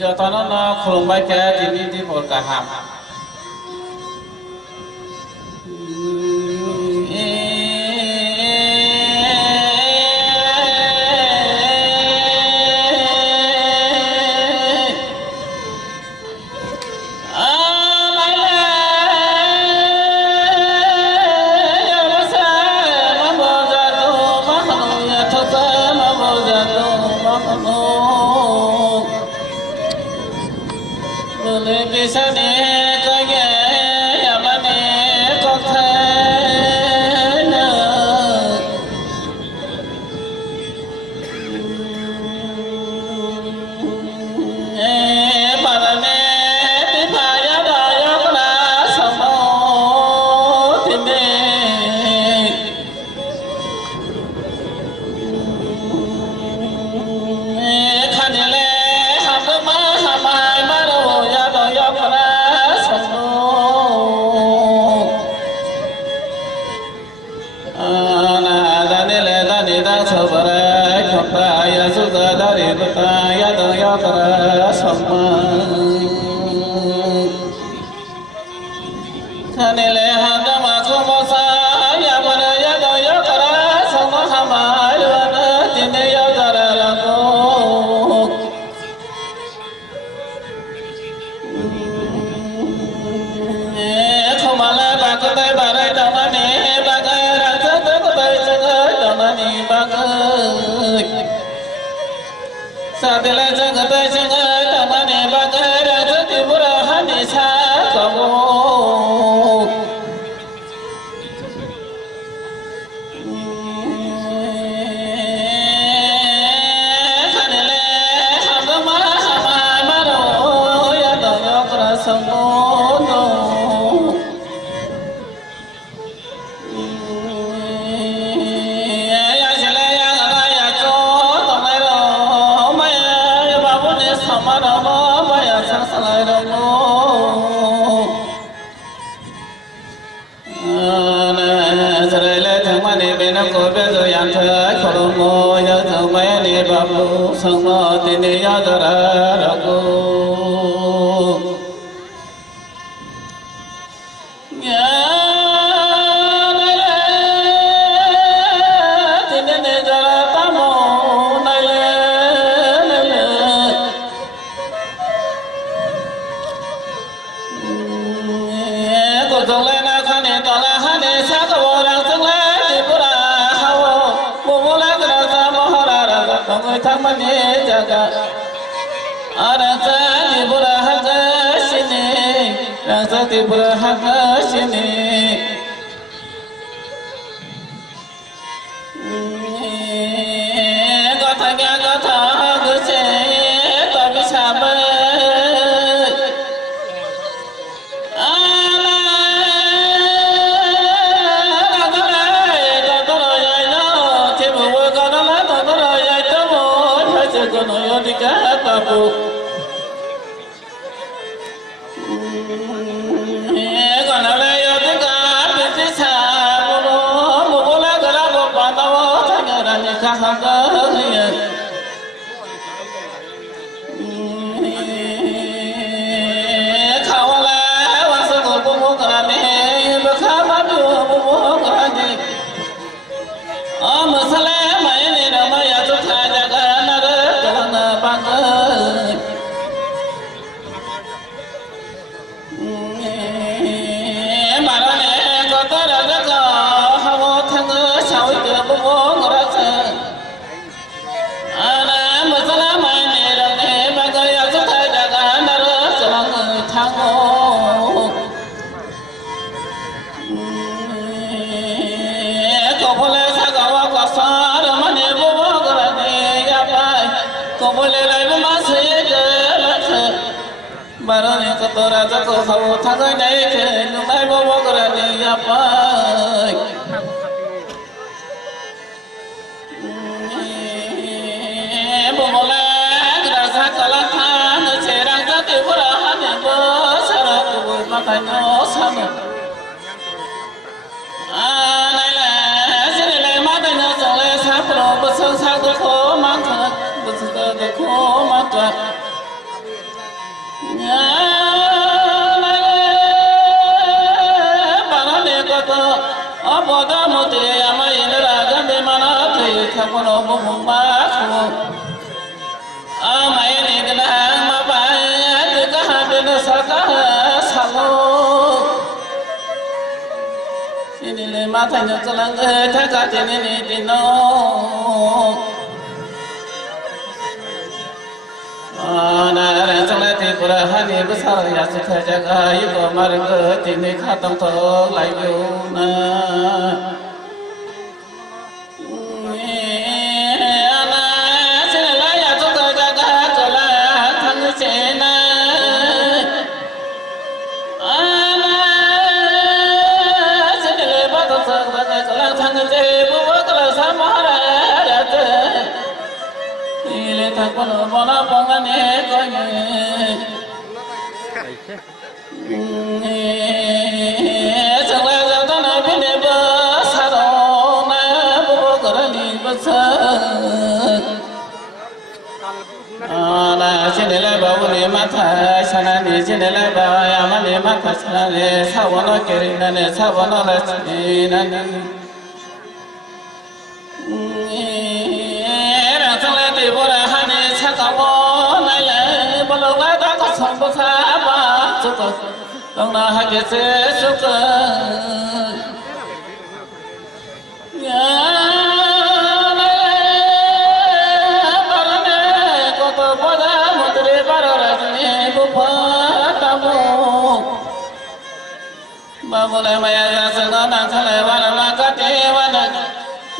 giờ tao nó khùng bay kia thì đi một cả hàm Thành cho lăng thế cả tiền này tiền nó na ra trong này thì pura hani besar ya sẽ thay jaga itu maring tiền này khát tông thọ lại yêu na con bona bông này coi chẳng lẽ giờ ta nói biết để bớt xa đâu na bố có ra đi bớt xa na trên đây là bảo này mà thay sao này trên đây là bảo ya mà này mà thay sao này sao nó kêu này sao nó là này Tông na hai cái xe súc nhà này bảo này có tổ bố đã một đứa bảo ra này bố phá tao bà bố này mày ra xem nó đang thay lại bà làm cái gì bà này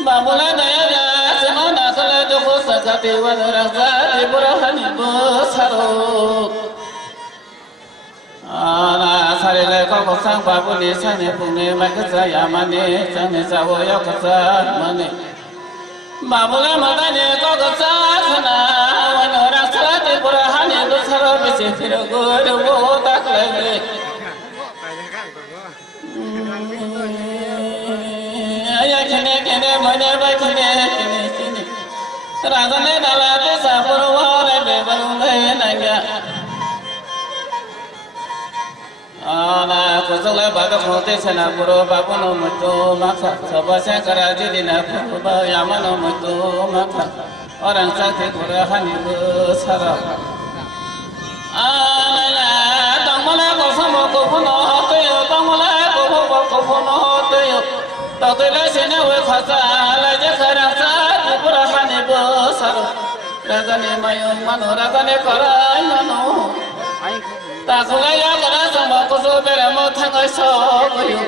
bà bố này ra xem nó đang thay lại cho bố sợ cái gì bà này ra thì bố ra hành bố sao na sari le ko sang babu ni sang ne pung ne ma ka sa ya ma ne sang ne sa wo yo ka sa ma ne babu le ma ta ne ko ka sa khana wa no ra sa te pura ha ne do sa ro bi se phir go do wo ta kle ne aya kene ma ne ba kene ra sa ne da la te sa pur wa le be ba ne na ya na ko so le ba ko te sa na puro ba ko no mo to ma kha sa ba sa kara ji di na ko ba ya ma no mo to ma kha orang sa te ko ra ha ni bo sa ra la tong mo la ko so mo ko pho no te yo tong mo la ko pho no te yo ta te la se na we kha sa la je kha ra sa te ko ra ha ni bo sa ra ra ga ne ma yo ma no ra ga ne ko ra ma no ta không ai dám nói rằng mà cô số bé là một thằng ấy số có yêu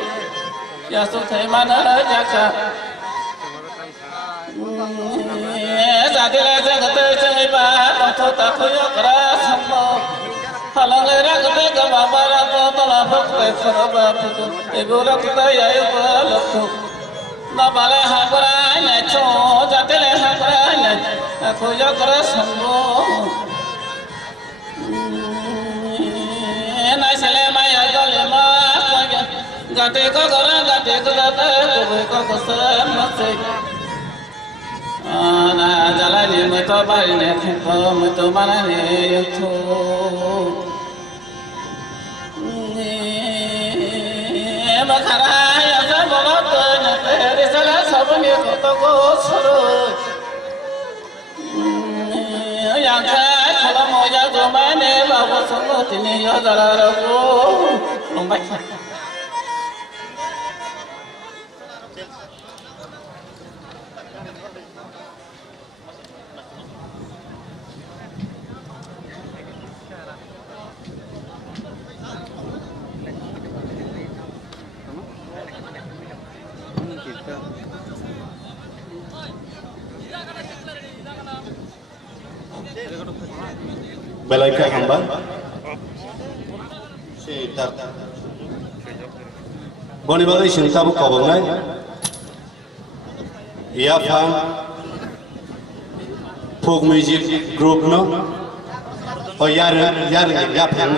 giờ số thấy mà nó chắc cả giờ thì là giờ cái tên chơi ba đồng thô ta không yêu cả xong mà hà lan lấy ra cái tên cái bà ba ra to là bắt phải phở ba phụ để bố ra cái tay ấy bố lộc thủ nó bảo là hàng của anh này cho giờ thì là hàng của anh này không yêu cả xong này sẽ lấy mai ở cho lấy má gạt tê có gạt tê có gạt tê có sớm mất gì na jalan ni mới to ba ni có mới to ba ni thu mà khá là ya sẽ bỏ lỡ tôi nhặt tê đi sẽ lấy sao bây giờ có sơ yang khai kalau mau jago mana bawa semua tini ya darahku lompat Belaika hamba setar boni bagai sinta bu kabang nai ya phang folk music group no o yar ya phang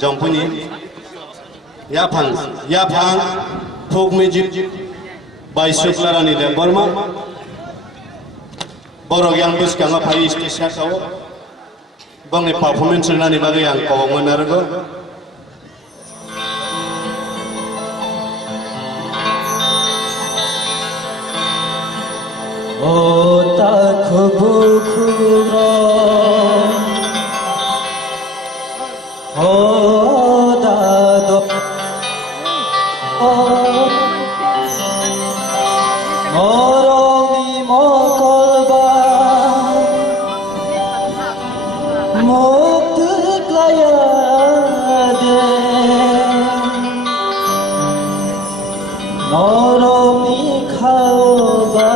jompuni ya phang folk music by Shuklarani de Burma borog yang bus kanga pai station tawo bang ni performance na ni bagay ang kawangan na rago. O takbukuro, o dado, o moroni mokolba, moktuklayade, moroni khaoba.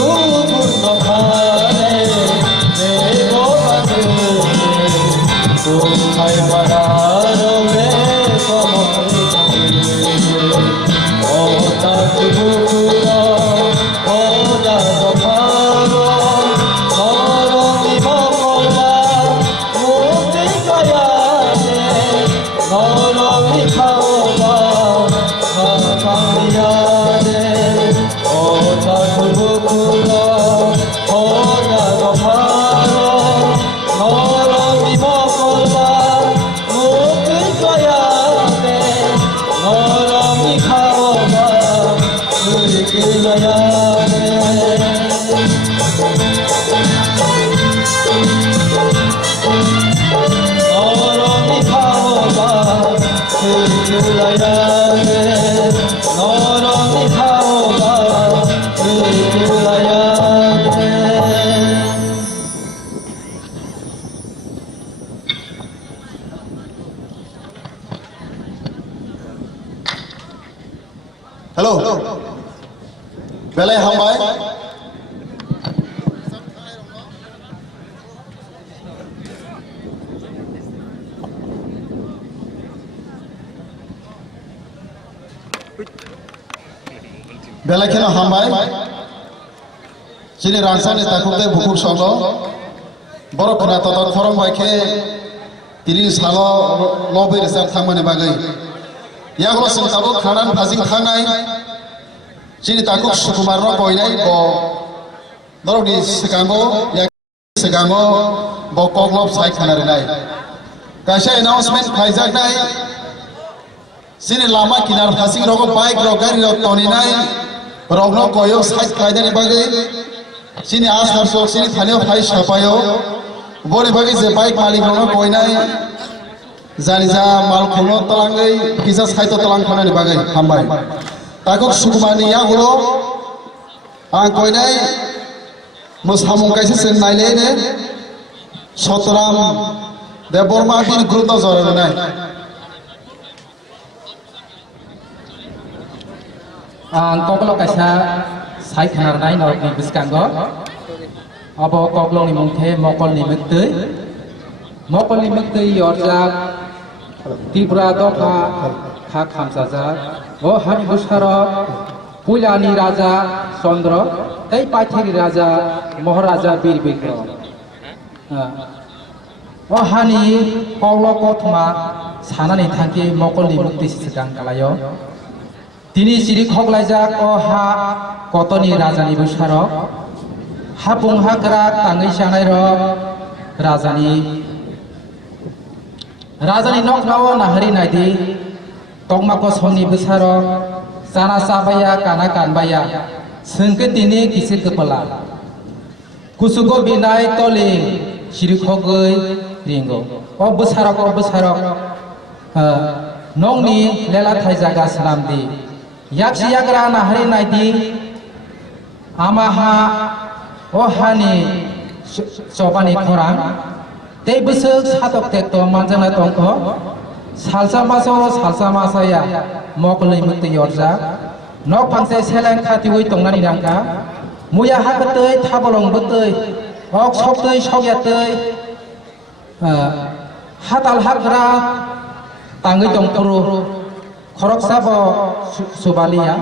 Guru Belai hambai. Belai kena hambai. Sini rangsa ni takut deh buku solo. Borok kena totot forum baiknya. Tiri salo lobby reser thamane bagai. Ya kalau sing tabuk kanan phasing khangai. Sini takut sukumarno koinai bo. Dorong di sekango ya sekango bo koglop sai khanarenai. Kaisa announcement khaijak nai. Sini lama kinar phasing rogo bike ro gari ro toninai. Rogno koyo sai khaidani bagai. Sini as harsok sini thanio phai sapayo. Bore bagi je bike malik rono koinai. Zaniza mal khono talangai kisa saito talang khanani bagai hambai. Takut sukumani ya gulo. Ang koinai musamung kaisi sen naile ne. Sotoram de borma bin gruto zorane nai. Ang koklo kaisa sai khanar nai no ni biskango. Abo koklo ni mungthe mokol ni mukte. Mokol ni mukte yorjak Tripura dokha kha khamsaja. O hari bushara Pulani Raja Sondra tei Paithiri Raja Maharaja Bir Bikram. O hani koklo kothma sanani thangki mokol ni mukti sikang kalayo. Tini siri khoklaijak o ha kotoni rajani bushara. Hapung hakrak tangai sanai ro Rajani noknao nahari naidi tongmako somni besaro sana sabaya kana kanbaya sengke tini kisir kepala kusugo binai toli sirikhogai ringo o besarok nongni lela thaijaga salamdi yaksi yagra nahari naidi amaha o hani sobani khorang tei besok satok tekto manjana tongko salsa masaya mokolai mukti yorja nok pangse selen khatiwi tongnani rangka muya hakatei thabolong betei ok soktei sogyatei hatal hakra tangi tongpuru khorok sabo subalia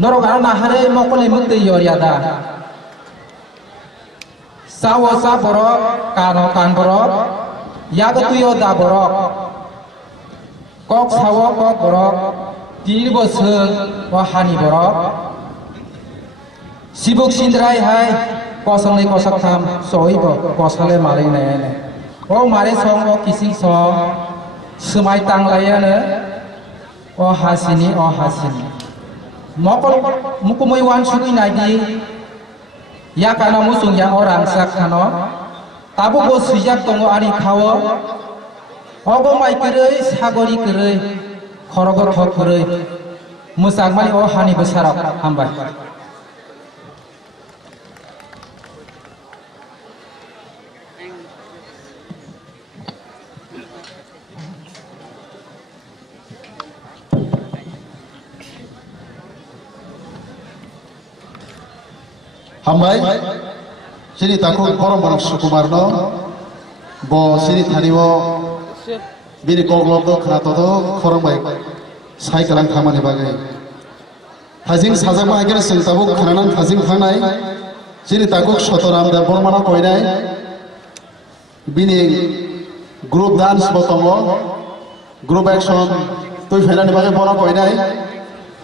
norogana nahare mokolai mukti yoryada Sawo borok, kano kan borok, yagatuyo da borok, kok sawo kok borok, tirbo seng wahani borok, sibuk sindrai hai, kosong le kosak tham, soibo kosale maling nene, o mare song o kising song, semai tang layane, o hasini, mokol mukumui wan sugui nadi. Ya kana musung ya orang sakhano tabu bo sujak tongo ari khawo obo mai kerei sagori kerei khorogo thok kerei musakmani o hani besarok hambai Hambai, sini takut orang sukumarno, bo sini thaniwo, bini koglok do kena toto, orang baik, sai kelang kamani bagai. Hazing sajak mah akhirnya sing tabuk kenanan hazing thanai, sini takut sotoram dan bormana koinai, bini grup dance botongo, grup action, tu fenan bagai borna koinai,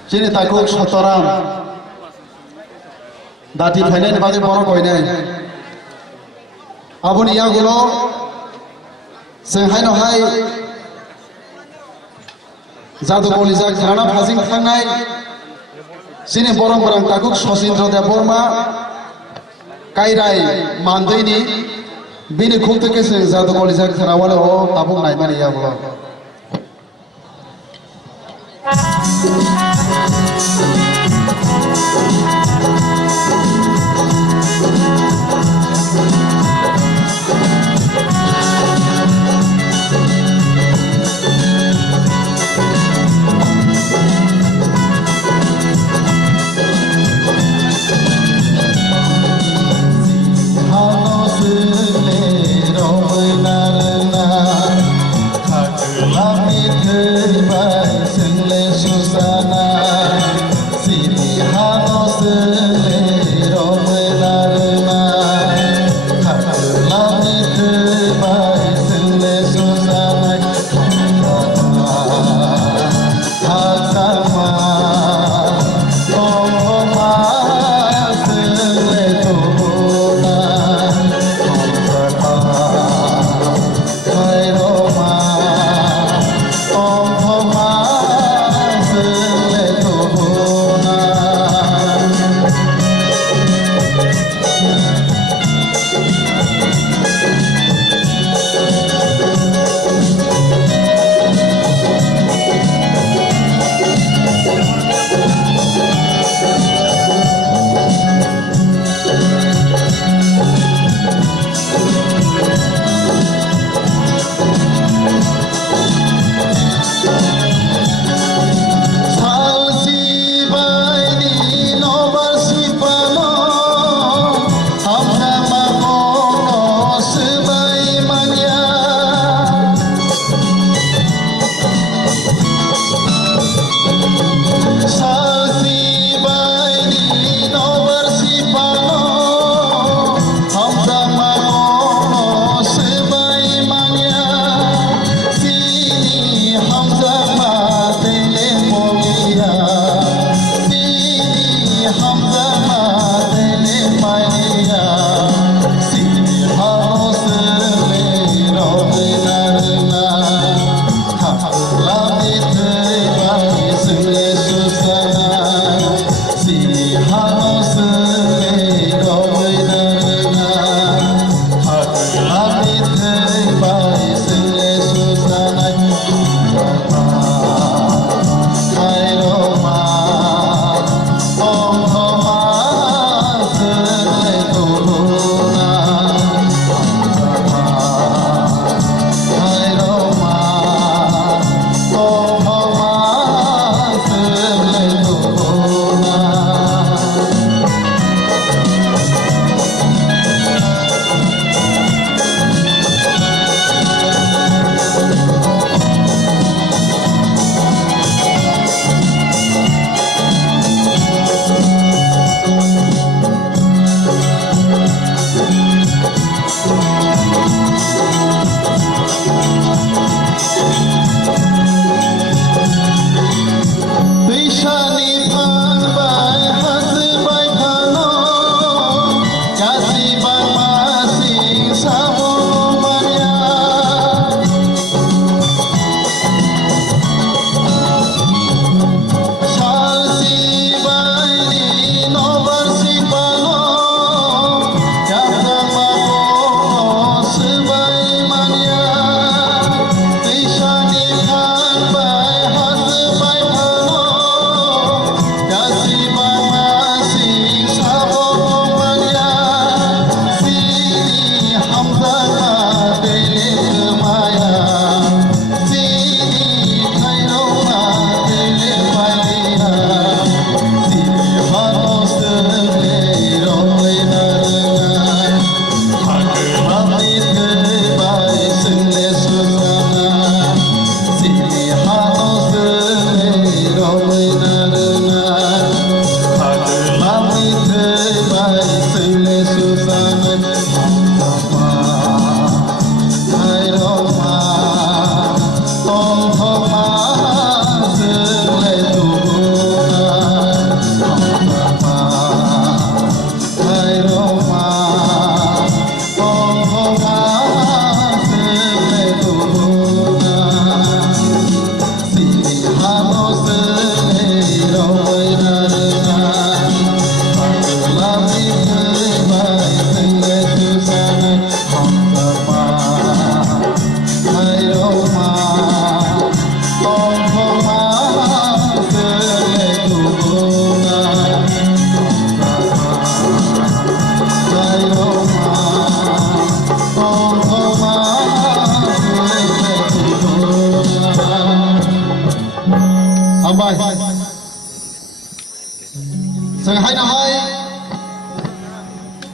sini takut sotoram. Dati fainan bagi borok koinai. Abon iya gulo senghai no hai jadu bolija khana phasing thangnai sini borong takuk Sosindro de Borma kairai mandeini bini khum theke se jadu bolija khana wala o tabung nai mani iya gulo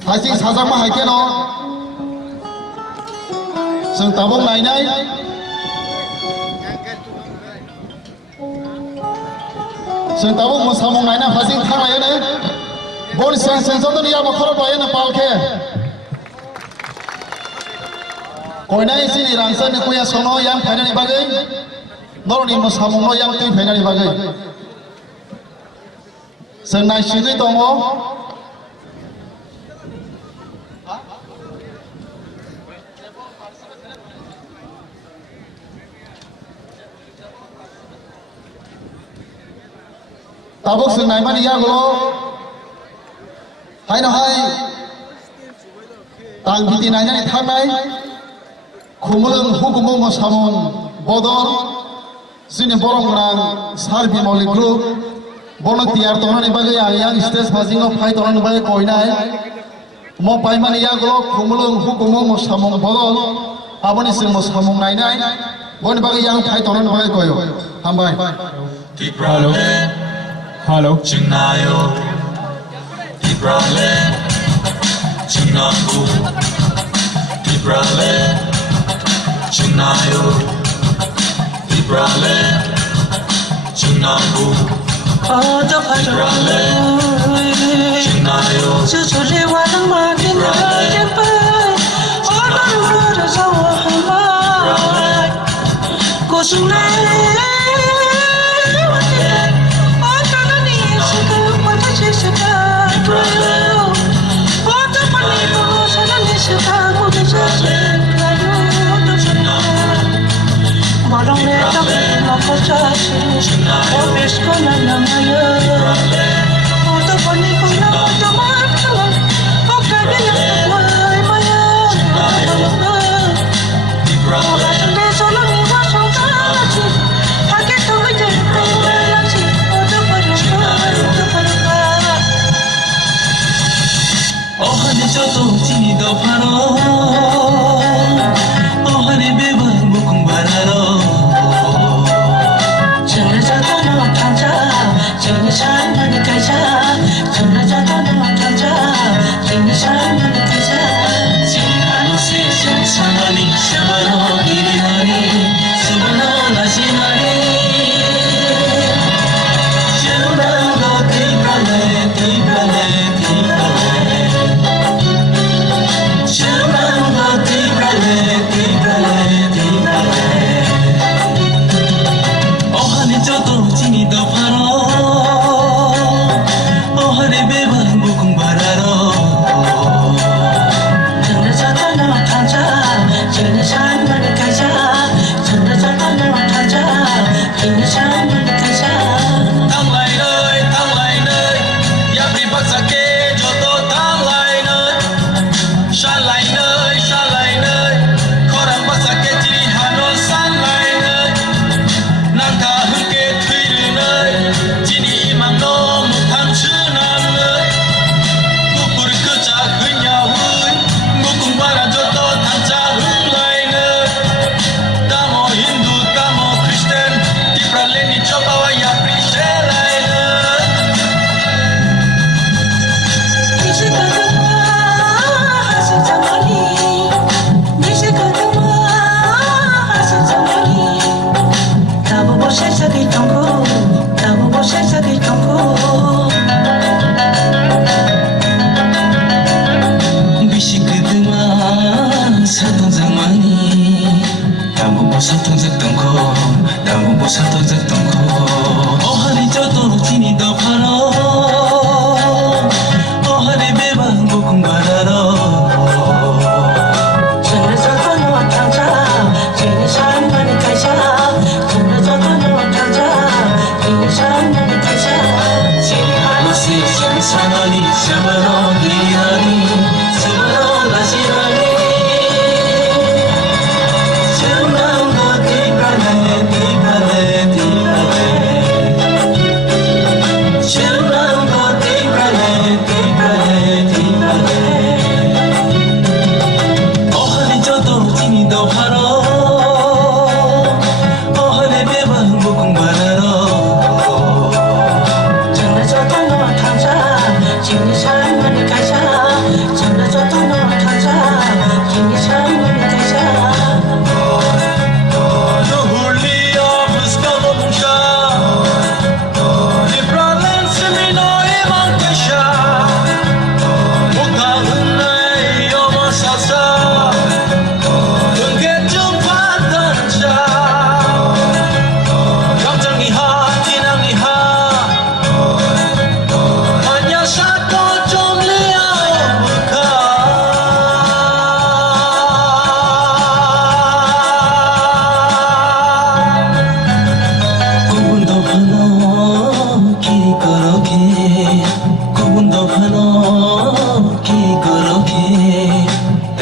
हाइसिं साजां मा हाइके न जों दाबो नायनाय जों दाबो मोसामों नायना हाइसिं थांनायानो बन सें सेंसोदनि या मखर बायना पालखे कोयनाय सिनि रांसनि कुया सोनो यां फाइनानि बागै नरनि मोसामों यां तै फाइनानि बागै जों नायसिगै दङ tabuk sing nai mani ya golo hai no hai tang biti nai nai thang nai khumulung hukumung mosamung bodor sini borong rang sarbi moli group bono tiar tonani bagai ayang stage phasing of phai tonani bagai koinai mo pai mani ya golo khumulung hukumung mosamung bodor aboni sing mosamung nai nai boni bagai yang phai tonani bagai koyo hambai Hello. Chinayo, Ibrale, Chinago, Ibrale, Chinayo, Ibrale, Chinago, Ibrale, Chinayo, Chinago, Ibrale,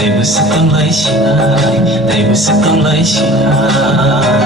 对不是更来心爱，对不是更来心爱。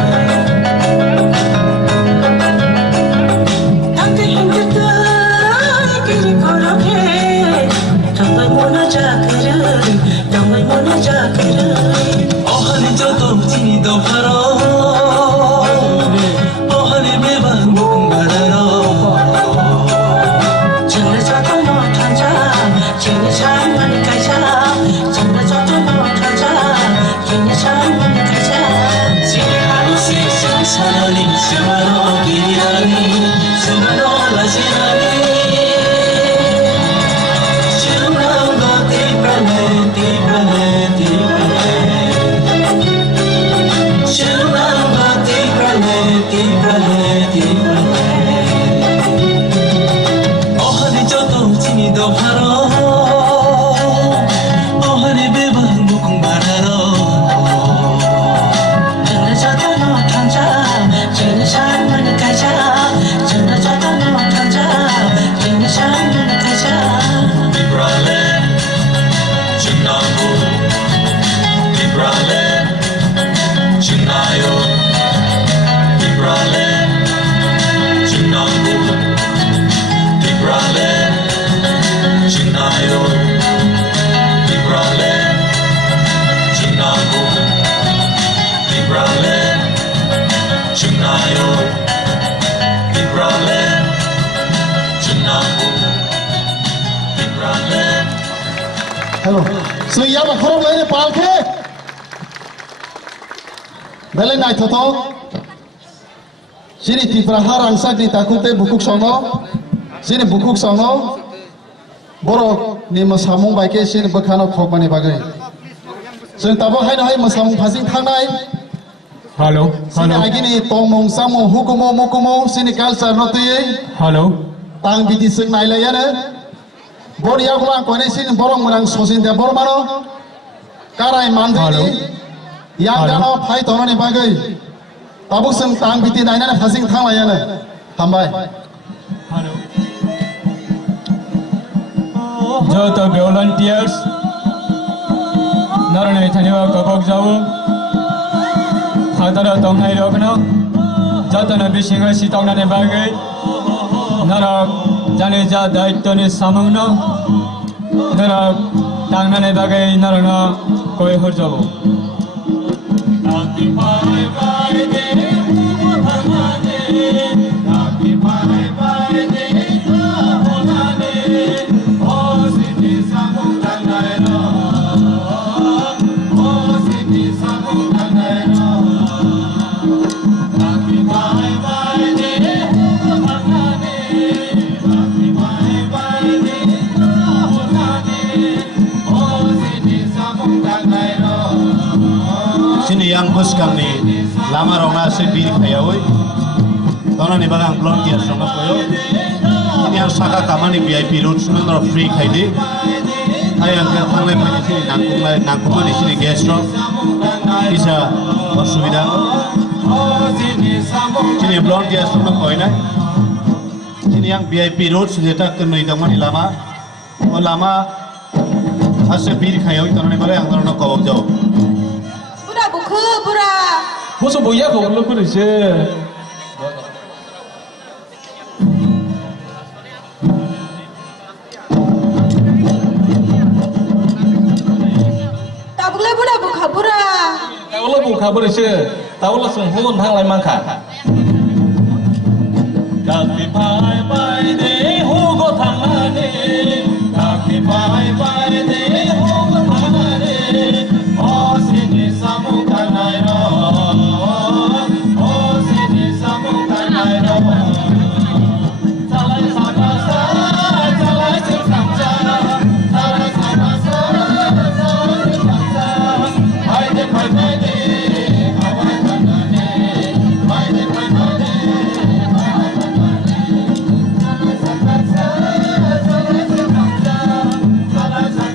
Hello. So yang khorong lain palke. Belen nai thoto. Sini Tripura harangsa di takute bukuk sono. Sini bukuk sono. Borok ni masamung baike sini bekhano khokmani bagai. Sini tabo hai hai masamung phasing thangnai. Hello. Sini Hello. agini tongmong samong hukumo mukumo sini culture notiye. Hello. Tang biti sing nai layana. Bor ya gula kone sin borong menang sosin de bor mano. Karai mandi. Yang dano phai tono ni bagai. Tabu sing tang biti nai na phasing thang layana. Hambai. Hello. যত volunteers 나라는 타니와 거복자우 하다라 동나이로그노 저ත는 비싱을 시동나는 바게 나라 자네자 다이토니 사먹노 나라 당나는 바게 나라나 거의 허저우 Sini yang bus kami lama rona sebir kayawai, tanah ni bagang volunteer sama koyo. Ini yang saka kamani VIP route semua free kaydi. Ayang kerja tanglai punya sini nangkumai di sini guest room bisa bersubida. Sini volunteer sama koyo na. Sini yang VIP route sejata kena idamani lama, oh lama sebir kayawai tanah ni bagai yang tanah kau jauh. 무슨 뭐야 그걸로 그러지 Tabule bura buka bura. Tahulah buka bersih, tahulah sungguh hang lain mangka. Kaki pai pai deh, hugo thangane. Kaki pai pai deh, hugo thangane. Oh sini samung tanai ro, oh sini samung tanai ro. Salai sama sa, salai singkang sa, salai sama sa, salai singkang sa. Pai deh pai pai deh, awai tanane. Pai deh pai pai deh, awai tanane. Salai sama sa, salai singkang sa, salai sama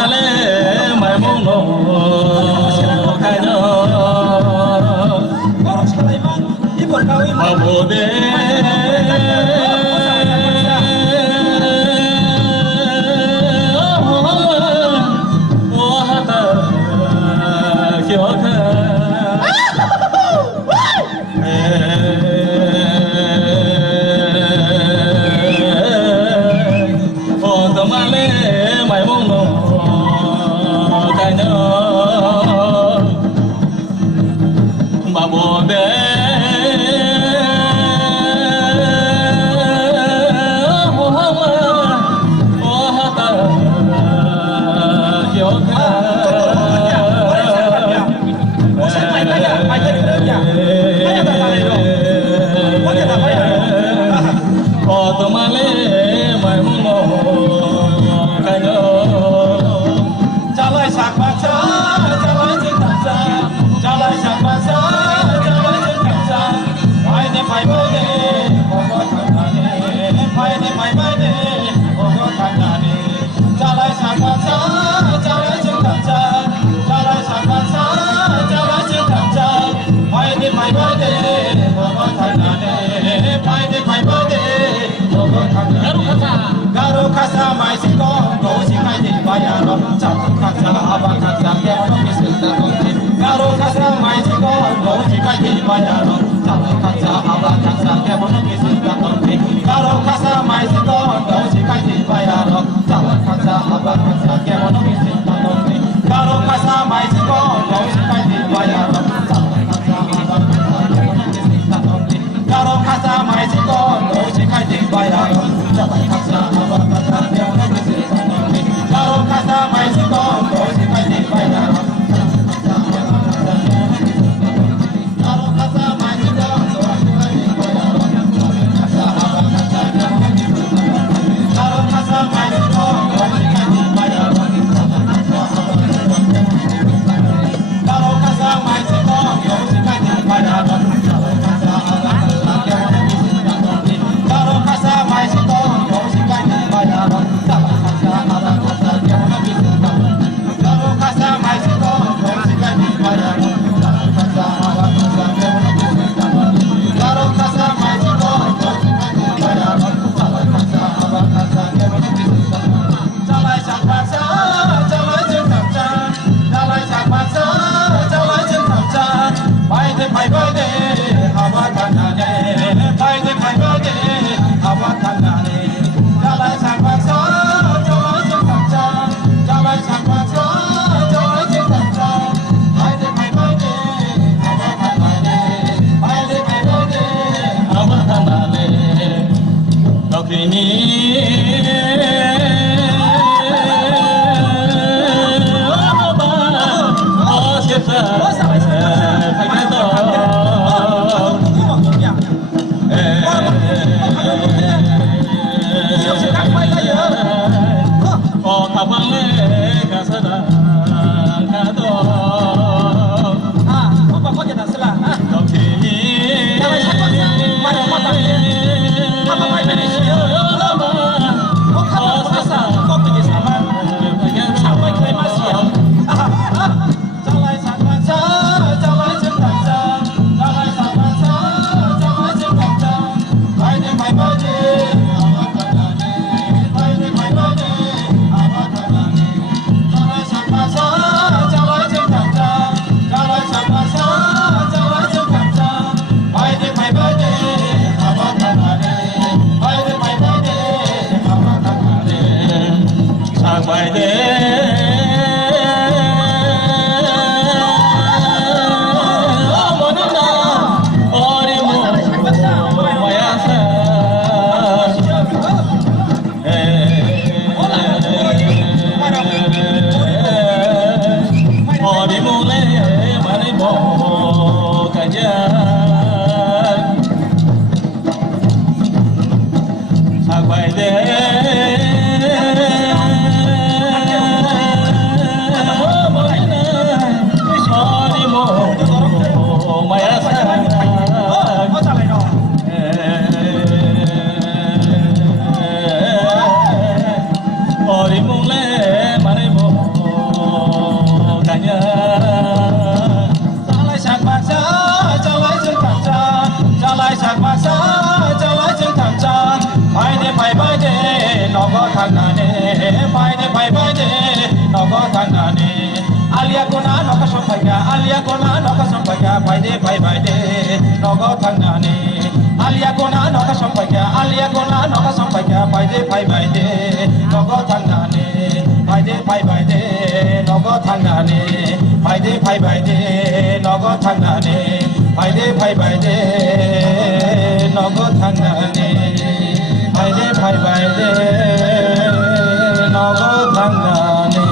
male mai mong no kai no ma bo de Garo kasa mai si ko go si kai di bayar chak kasa abang kasa ke no kisita konti Garo kasa mai si ko go si kai di bayar chak kasa abang kasa ke no kisita konti Garo kasa mai si ko go si kai di bayar chak kasa abang kasa ke no kisita konti Garo kasa mai si ko go si kai di bayar chak kasa abang kasa ke no kisita konti Garo kasa mai si ko go si kai di bayar chak kasa abang kasa ke no kisita konti Garo kasa mai si ko go si kai di bayar Garo kasa mai si ko go si kai di bayar फायदे फायबाय दे नग थांनानै फायदे फायबाय दे नग थांनानै फायदे फायबाय दे नग थांनानै फायदे फायबाय दे नग थांनानै फायदे फायबाय दे नग थांनानै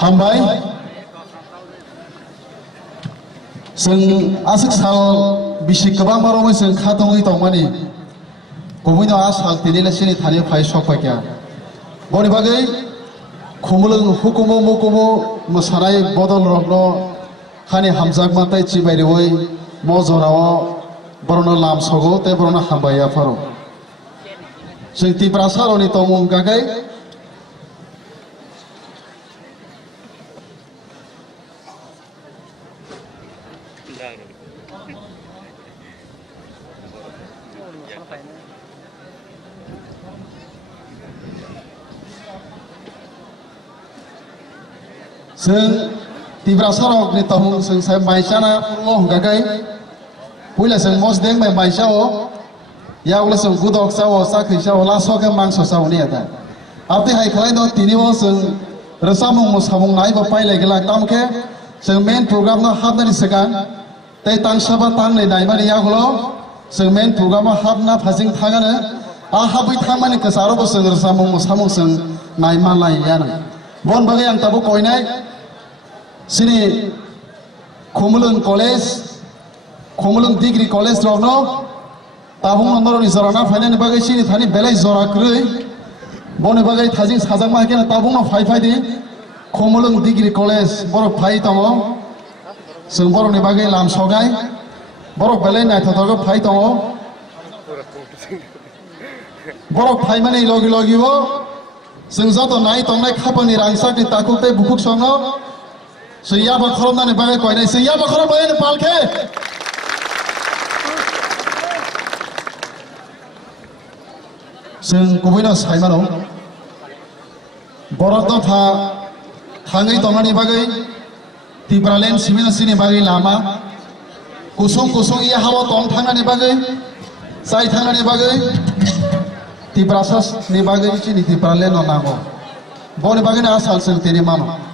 हामबाय जों आसिक साल बिसि गोबां बारावबो जों खादङै दंमानि गुबुन आसाल तिनिला सिनि थानि फाय सकपायका बनि बागै खुमुलुं हुकुमु मुकुमु मोसानाय बदल रग्न खानि हामजाक माताय चिबायरिवै मजराव बरनो लाम सगो ते बरनो हामबाय आफारो जों तिब्रासारनि तमुं गागै जों तिब्रासारक नि तमुं जों साय माइसाना फुङो गागै पुइला जों मस दें माइ माइसाओ यावला जों गुदक साओ साखैसाओ लासोके मांसो साओ नि आदा आपते हाय खलाय दो तिनिओ जों रसामुं मोसामुं नायबो पाइलाय गेला तामके जों मेन प्रग्राम न हाबनानि सिगां तै तांसाबा तांनै नायमानि यावलो जों मेन प्रग्राम हाबना फाजिं थागानो आ हाबै थांमानि कसारोबो जों रसामुं मोसामुं जों नायमा लाययानो बन बागै आं ताबो कयनाय सिनि खुमुलुं कलेज खुमुलुं डिग्री कलेज रगनो ताबुं नंदरनि जराना फायनायनि बागै सिनि थानि बेलाय जरा क्रै बनि बागै थाजिं साजां माकेना ताबुं न फाय फायदि खुमुलुं डिग्री कलेज बर फाय दङ जों बरनि बागै लाम सगाय बर बेलाय नायथाथागो फाय दङ बर फाय माने लगी लगिबो जों जत नाय तंनाय खापानि रांसाकनि ताकुते बुकुक सङो सैयाबा खरमनानै बागै कयनाय सैयाबा खरमबायनो पालखे जों गुबैनो सायमानो बरत दफा थाङै दंनानि बागै तिब्रालेन सिमिनासिनि बागै लामा कुसुं कुसुं इ हावा दं थांनानि बागै जाय थांनानि बागै तिब्रासासनि बागै सिनि तिब्रालेन नांगौ बनि बागैनो आसाल जों तेनि मानो